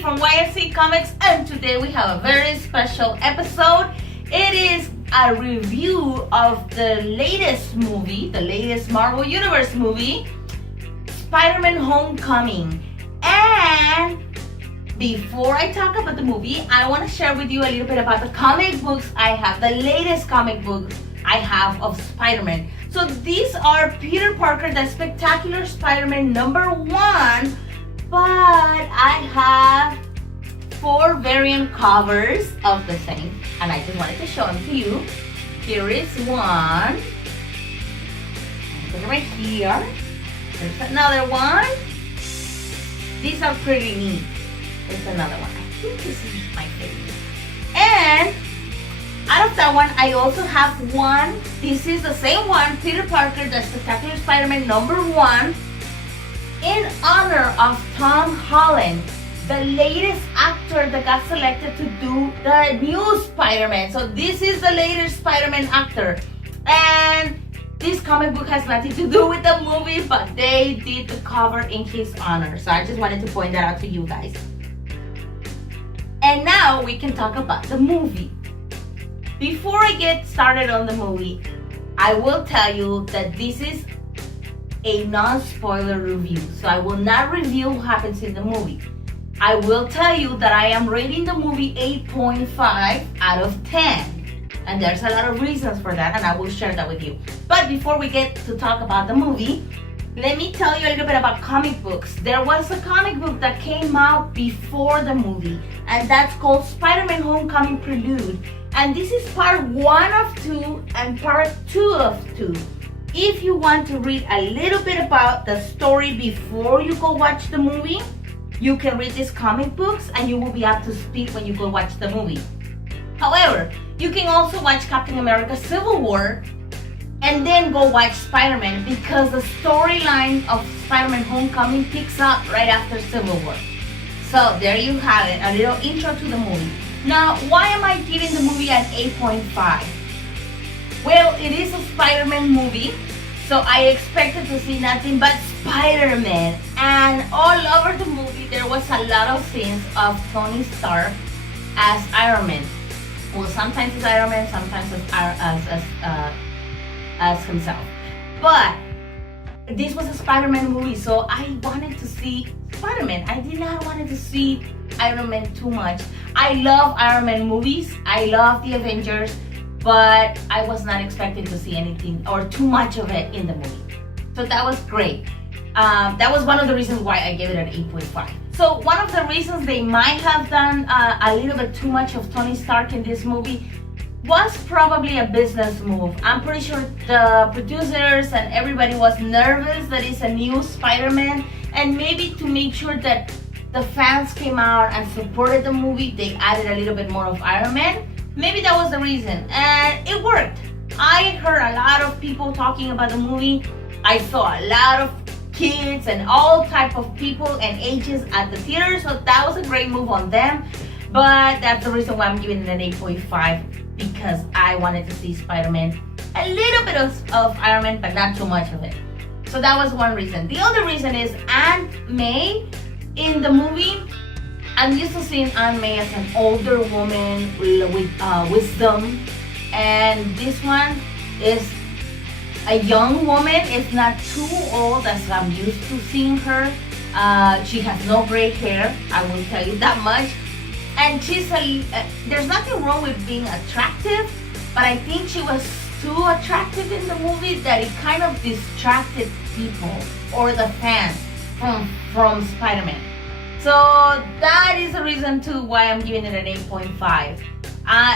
Cindy from YFC Comics, and today we have a very special episode. It is a review of the latest movie, the latest Marvel Universe movie, Spider-Man Homecoming. And before I talk about the movie, I want to share with you a little bit about the comic books I have, the latest comic books I have of Spider-Man. So these are Peter Parker, the Spectacular Spider-Man #1, but I have 4 variant covers of the same, and I just wanted to show them to you. Here is one. Put it right here. There's another one. These are pretty neat. There's another one. I think this is my favorite. And out of that one, I also have one. This is the same one, Peter Parker, the Spectacular Spider-Man #1, in honor of Tom Holland, the latest actor that got selected to do the new Spider-Man. So this is the latest Spider-Man actor. And this comic book has nothing to do with the movie, but they did the cover in his honor. So I just wanted to point that out to you guys. And now we can talk about the movie. Before I get started on the movie, I will tell you that this is a non-spoiler review. So I will not review what happens in the movie. I will tell you that I am rating the movie 8.5 out of 10. And there's a lot of reasons for that, and I will share that with you. But before we get to talk about the movie, let me tell you a little bit about comic books. There was a comic book that came out before the movie, and that's called Spider-Man Homecoming Prelude. And this is part 1 of 2 and part 2 of 2. If you want to read a little bit about the story before you go watch the movie, you can read these comic books and you will be up to speed when you go watch the movie. However, you can also watch Captain America Civil War and then go watch Spider-Man, because the storyline of Spider-Man Homecoming picks up right after Civil War. So there you have it, a little intro to the movie. Now, why am I giving the movie an 8.5? Well, it is a Spider-Man movie, so I expected to see nothing but Spider-Man. And all over the movie, there was a lot of scenes of Tony Stark as Iron Man. Well, sometimes as Iron Man, sometimes as himself. But this was a Spider-Man movie, so I wanted to see Spider-Man. I did not want to see Iron Man too much. I love Iron Man movies. I love the Avengers, but I was not expecting to see anything or too much of it in the movie. So that was great. That was one of the reasons why I gave it an 8.5. So one of the reasons they might have done a little bit too much of Tony Stark in this movie was probably a business move. I'm pretty sure the producers and everybody was nervous that it's a new Spider-Man, and maybe to make sure that the fans came out and supported the movie, they added a little bit more of Iron Man. Maybe that was the reason, and it worked. I heard a lot of people talking about the movie. I saw a lot of kids and all type of people and ages at the theater, so that was a great move on them. But that's the reason why I'm giving it an 8.5, because I wanted to see Spider-Man, a little bit of Iron Man, but not too much of it. So that was one reason. The other reason is Aunt May in the movie. I'm used to seeing Aunt May as an older woman with wisdom, and this one is a young woman. It's not too old as I'm used to seeing her. She has no gray hair, I will tell you that much. And there's nothing wrong with being attractive, but I think she was too attractive in the movie that it kind of distracted people or the fans from Spider-Man. So that is the reason too why I'm giving it an 8.5.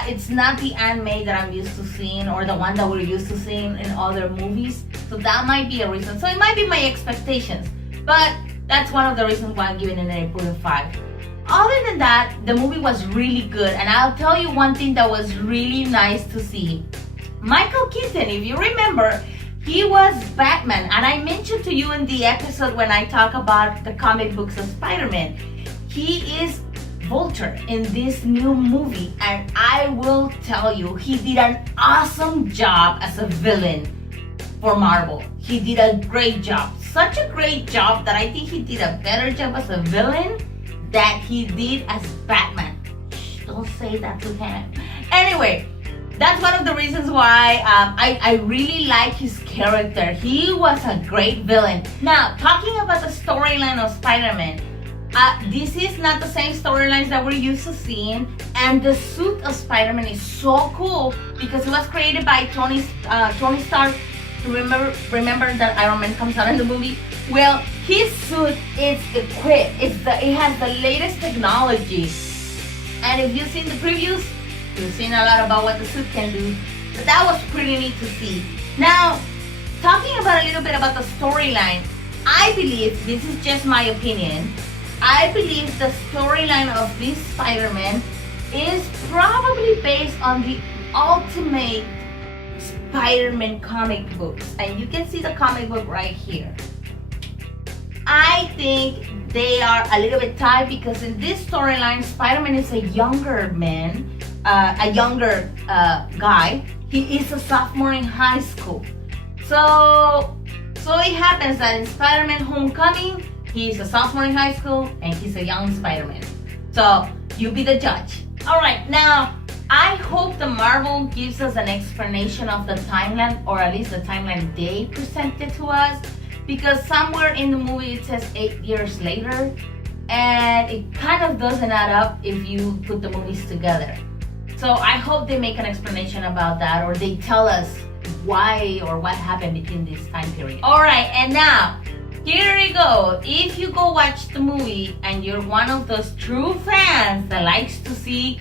It's not the Aunt May that I'm used to seeing, or the one that we're used to seeing in other movies. So that might be a reason. So it might be my expectations, but that's one of the reasons why I'm giving it an 8.5. Other than that, the movie was really good, and I'll tell you one thing that was really nice to see. Michael Keaton, if you remember, he was Batman, and I mentioned to you in the episode when I talk about the comic books of Spider-Man, he is Vulture in this new movie, and I will tell you, he did an awesome job as a villain for Marvel. He did a great job, such a great job that I think he did a better job as a villain that he did as Batman. Shh, don't say that to him. Anyway, that's one of the reasons why I really like his character. He was a great villain. Now, talking about the storyline of Spider-Man, this is not the same storylines that we're used to seeing, and the suit of Spider-Man is so cool because it was created by Tony Stark. Remember that Iron Man comes out in the movie? Well, his suit is equipped. It has the latest technology, and if you've seen the previews, you've seen a lot about what the suit can do. But that was pretty neat to see. Now, talking about a little bit about the storyline, I believe, this is just my opinion, I believe the storyline of this Spider-Man is probably based on the Ultimate Spider-Man comic books. And you can see the comic book right here. I think they are a little bit tied because in this storyline, Spider-Man is a younger man, a younger guy. He is a sophomore in high school. So it happens that in Spider-Man Homecoming, he's a sophomore in high school and he's a young Spider-Man. So you be the judge. All right, now I hope the Marvel gives us an explanation of the timeline, or at least the timeline they presented to us, because somewhere in the movie it says 8 years later, and it kind of doesn't add up if you put the movies together. So I hope they make an explanation about that, or they tell us why or what happened between this time period. All right, and now here we go. If you go watch the movie and you're one of those true fans that likes to see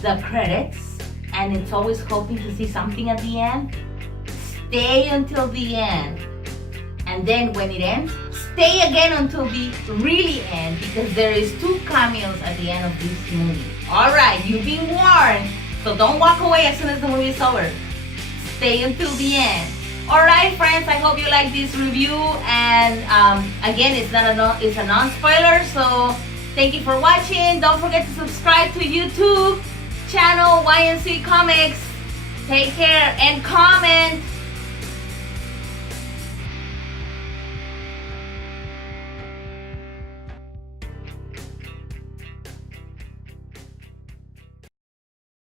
the credits and it's always hoping to see something at the end, stay until the end. And then when it ends, stay again until the really end, because there is 2 cameos at the end of this movie. All right, you've been warned, so don't walk away as soon as the movie is over. Stay until the end. All right, friends, I hope you like this review. And again, it's a non-spoiler, so thank you for watching. Don't forget to subscribe to YouTube channel YNC Comics. Take care and comment.